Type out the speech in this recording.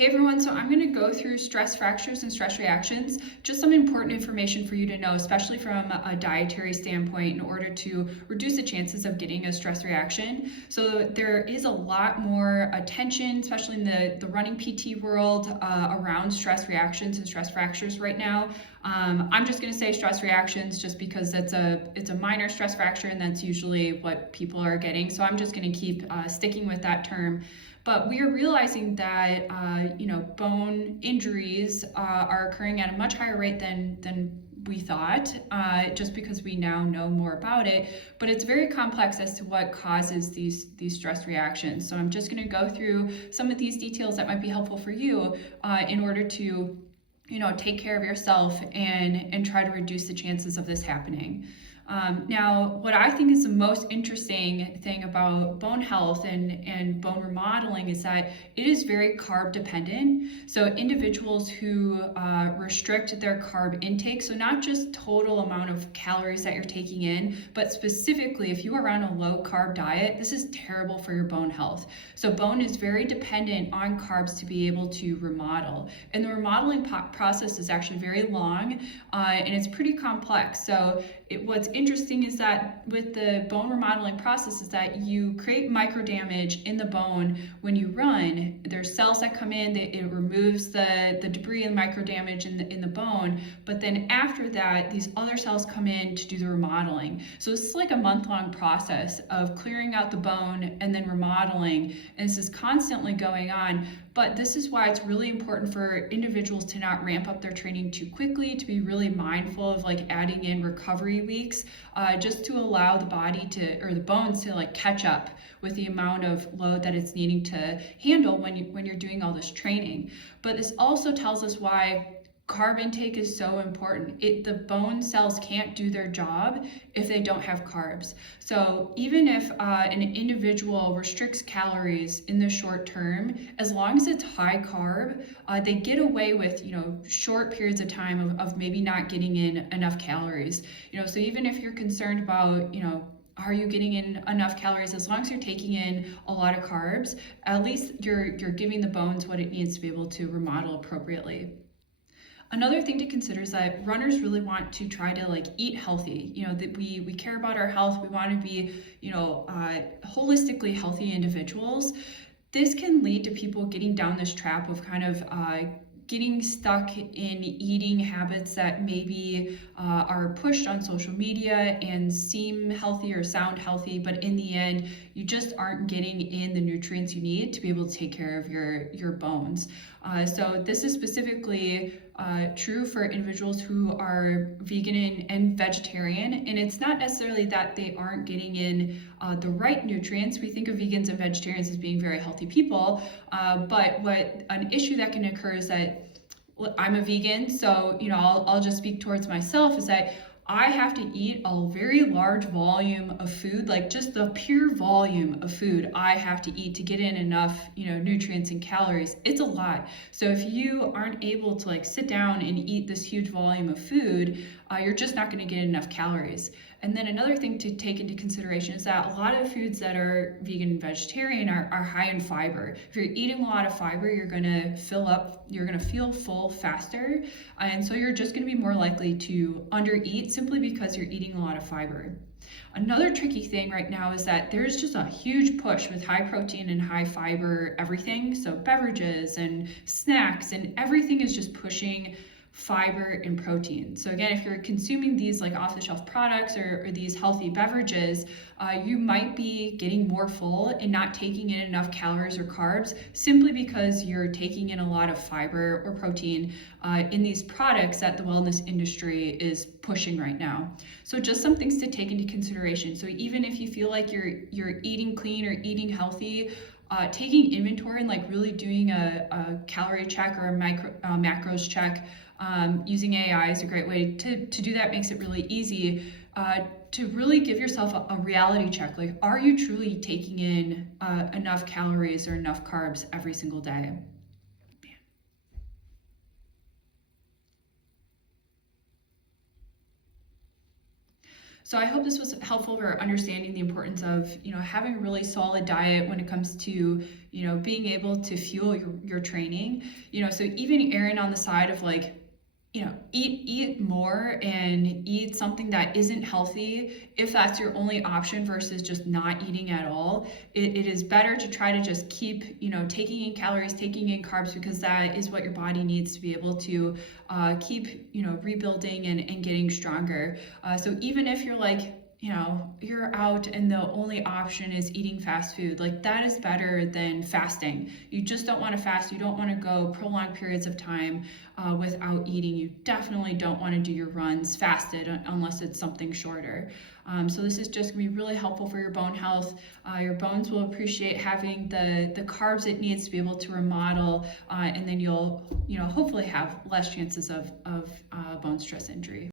Hey everyone, so I'm going to go through stress fractures and stress reactions, just some important information for you to know, especially from a dietary standpoint in order to reduce the chances of getting a stress reaction. So there is a lot more attention, especially in the running PT world, around stress reactions and stress fractures right now. I'm just going to say stress reactions just because it's a minor stress fracture and that's usually what people are getting. So I'm just going to keep sticking with that term. But we are realizing that bone injuries are occurring at a much higher rate than we thought, just because we now know more about it. But it's very complex as to what causes these stress reactions. So I'm just going to go through some of these details that might be helpful for you in order to take care of yourself and try to reduce the chances of this happening. Now, what I think is the most interesting thing about bone health and bone remodeling is that it is very carb dependent. So individuals who restrict their carb intake, so not just total amount of calories that you're taking in, but specifically if you are on a low carb diet, this is terrible for your bone health. So bone is very dependent on carbs to be able to remodel. And the remodeling process is actually very long and it's pretty complex. So what's interesting is that with the bone remodeling process is that you create micro damage in the bone when you run. There's cells that come in, it removes the debris and micro damage in the bone, but then after that, these other cells come in to do the remodeling. So this is like a month-long process of clearing out the bone and then remodeling, and this is constantly going on. But this is why it's really important for individuals to not ramp up their training too quickly, to be really mindful of like adding in recovery weeks, just to allow the body or the bones to like catch up with the amount of load that it's needing to handle when you're doing all this training. But this also tells us why carb intake is so important. The bone cells can't do their job if they don't have carbs. So even if an individual restricts calories in the short term, as long as it's high carb, they get away with short periods of time of maybe not getting in enough calories. So even if you're concerned about are you getting in enough calories, as long as you're taking in a lot of carbs, at least you're giving the bones what it needs to be able to remodel appropriately. Another thing to consider is that runners really want to try to eat healthy. That we care about our health. We want to be, holistically healthy individuals. This can lead to people getting down this trap of kind of getting stuck in eating habits that maybe are pushed on social media and seem healthy or sound healthy, but in the end, you just aren't getting in the nutrients you need to be able to take care of your bones. So this is specifically true for individuals who are vegan and vegetarian, and it's not necessarily that they aren't getting in the right nutrients. We think of vegans and vegetarians as being very healthy people, but what an issue that can occur is that I'm a vegan, so I'll just speak towards myself, is that I have to eat a very large volume of food, like just the pure volume of food I have to eat to get in enough, nutrients and calories. It's a lot. So if you aren't able to sit down and eat this huge volume of food, you're just not going to get enough calories. And then another thing to take into consideration is that a lot of foods that are vegan and vegetarian are high in fiber. If you're eating a lot of fiber, you're going to fill up, you're going to feel full faster, and so you're just going to be more likely to undereat simply because you're eating a lot of fiber. Another tricky thing right now is that there's just a huge push with high protein and high fiber everything. So beverages and snacks and everything is just pushing fiber and protein. So again, if you're consuming these off-the-shelf products or these healthy beverages, you might be getting more full and not taking in enough calories or carbs simply because you're taking in a lot of fiber or protein in these products that the wellness industry is pushing right now. So just some things to take into consideration. So even if you feel like you're eating clean or eating healthy, taking inventory and really doing a calorie check or a macros check using AI is a great way to do that. Makes it really easy to really give yourself a reality check. Are you truly taking in enough calories or enough carbs every single day? So I hope this was helpful for understanding the importance of, having a really solid diet when it comes to, being able to fuel your training. So even erring on the side of like, eat more and eat something that isn't healthy if that's your only option versus just not eating at all. It is better to try to just keep, taking in calories, taking in carbs, because that is what your body needs to be able to keep, rebuilding and getting stronger. So even if you're like, you're out and the only option is eating fast food, like that is better than fasting. You just don't want to fast. You don't want to go prolonged periods of time without eating. You definitely don't want to do your runs fasted unless it's something shorter. So this is just going to be really helpful for your bone health. Your bones will appreciate having the carbs it needs to be able to remodel, and then you'll hopefully have less chances of bone stress injury.